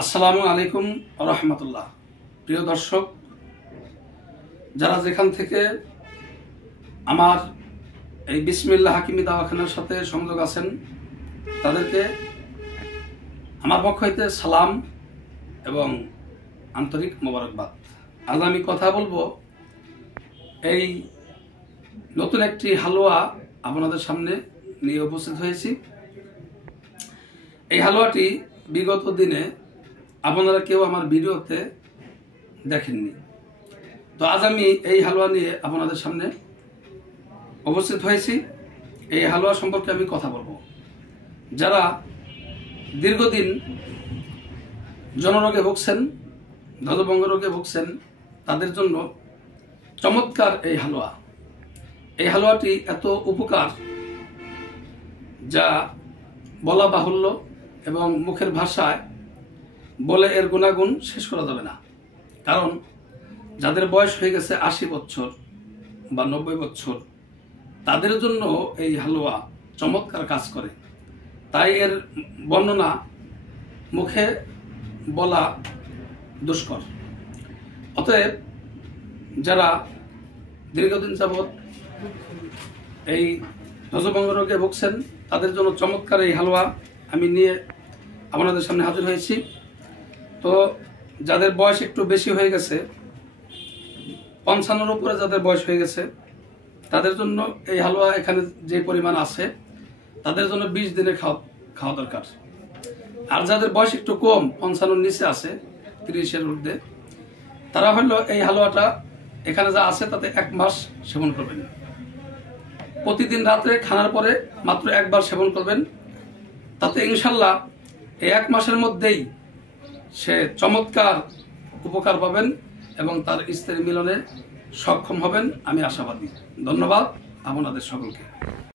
আসসালামু আলাইকুম রহমতুল্লাহ। প্রিয় দর্শক, যারা যেখান থেকে আমার এই বিসমিল্লাহ হাকিমি দাওয়াখানার সাথে সংযোগ আছেন, তাদেরকে আমার পক্ষ হইতে সালাম এবং আন্তরিক মোবারকবাদ। আজ আমি কথা বলবো এই নতুন একটি হালুয়া আপনাদের সামনে নিয়ে উপস্থিত হয়েছি। এই হালুয়াটি বিগত দিনে আপনারা কেউ আমার ভিডিওতে দেখেননি, তো আজ আমি এই হালুয়া নিয়ে আপনাদের সামনে উপস্থিত হয়েছি। এই হালুয়া সম্পর্কে আমি কথা বলবো। যারা দীর্ঘদিন জনরোগে ভুগছেন, ধ্বজভঙ্গ রোগে ভুগছেন, তাদের জন্য চমৎকার এই হালুয়া। এই হালুয়াটি এত উপকার যা বলা বাহুল্য এবং মুখের ভাষায় বলে এর গুণাগুণ শেষ করা যাবে না। কারণ যাদের বয়স হয়ে গেছে ৮০ বছর বা ৯০ বছর, তাদের জন্য এই হালুয়া চমৎকার কাজ করে। তাই এর বর্ণনা মুখে বলা দুষ্কর। অতএব যারা দীর্ঘদিন যাবৎ এই ধ্বজভঙ্গ রোগে ভুগছেন, তাদের জন্য চমৎকার এই হালুয়া আমি নিয়ে আপনাদের সামনে হাজির হয়েছি। তো যাদের বয়স একটু বেশি হয়ে গেছে, ৫৫-র উপরে যাদের বয়স হয়ে গেছে, তাদের জন্য এই হালুয়া এখানে যে পরিমাণ আছে, তাদের জন্য ২০ দিনে খাওয়া দরকার। আর যাদের বয়স একটু কম, ৫৫-র নিচে আছে, ৩০-এর ঊর্ধ্বে, তারা হলো এই হালুয়াটা এখানে যা আছে তাতে ১ মাস সেবন করবেন। প্রতিদিন রাত্রে খানার পরে মাত্র ১ বার সেবন করবেন। তাতে ইনশাল্লাহ এই ১ মাসের মধ্যেই সে চমৎকার উপকার পাবেন এবং তার স্ত্রী মিলনে সক্ষম হবেন, আমি আশাবাদী। ধন্যবাদ আপনাদের সকলকে।